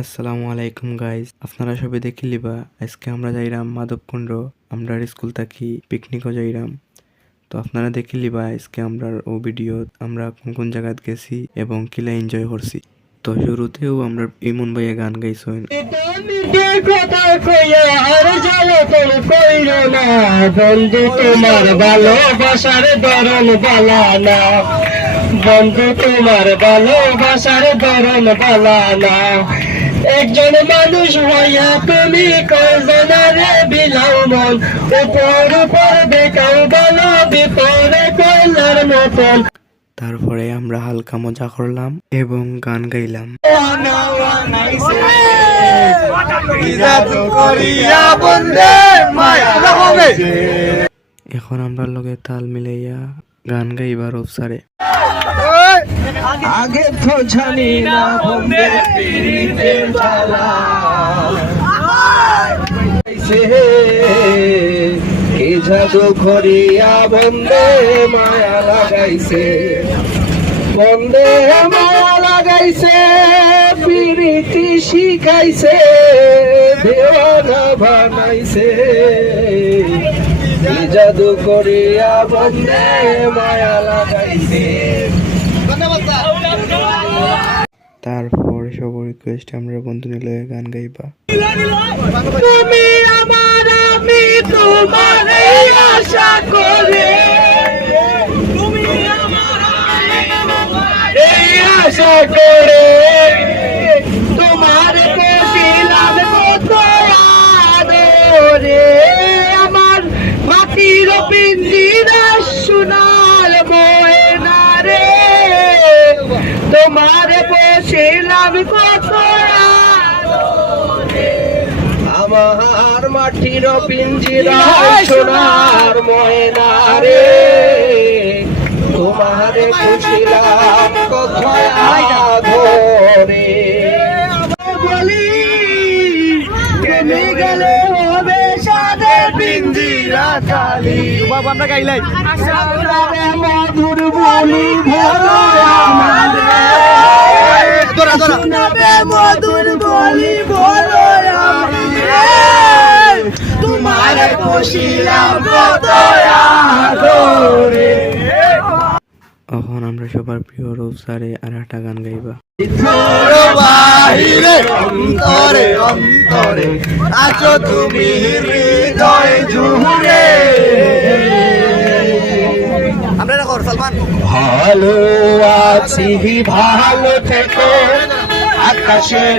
আসসালামু আলাইকুম গাইজ, আপনারা সবাই দেখি লিবা আজকে আমরা যাইরাম মাধবকুণ্ড। আমরা স্কুল থাকি পিকনিকও যাইরাম। তো আপনারা দেখি লিবা আজকে আমরা ও ভিডিও আমরা কোন কোন জায়গায় গেছি এবং কিলা এনজয় করছি। তো শুরুতেও আমরা ইমন ভাইয়া গান গাইছেন। তোমার ভালোবাসার ধরন বালানা, বন্ধু তোমার ভালোবাসার ধরন বালানা। একজন মানুষ হইয়া তুমি কয়জনারে বিলাও মন, উপর উপর দেখাও ভালো বিপরে কয়লার মতন। তারপরে আমরা হালকা মজা করলাম এবং গান গাইলাম। এখন আমরা লগে তাল মিলাইয়া গান গাইবার অবসরে আগে তো জানি না বন্ধে পিরিতের জ্বালা, কি জাদু করিয়া বন্ধে মায়া লাগাইছে, বন্ধে মায়া লাগাইছে, পিরিতি শিখাইছে, দেওয়ানা বানাইছে, কি জাদু করিয়া বন্ধে মায়া লাগাইছে। তারপর সব রিকোয়েস্ট আমরা বন্ধু নিলে গান গাইবা। তুমি আমার আমি তোমার আশা করে, তুমি আমার আশা করে, তোমার পেছিলাম কত আদরে, আমার মাটির পিঞ্জিরা সোনার ময়না রে, তোমার পেছিলাম কত আদরে, আমার মাটির পিঞ্জিরা সোনার ময়না রে, তোমার পেছিলাম কত আদরে। বলি তুমি গেলে হবে সাদের পিঞ্জিরা খালি, বাবা আমরা গাইলাই মধুর বলি ভরো মধুর বলি ভরো তোমার খুশিলাম কত আদরে। এখন আমরা সবার প্রিয় রোবসারে আর একটা গান গাইবা। বাহিরে অন্তরে অন্তরে আছো তুমি হৃদয় জুড়ে, ভালো আছি ভালো থেকো আকাশের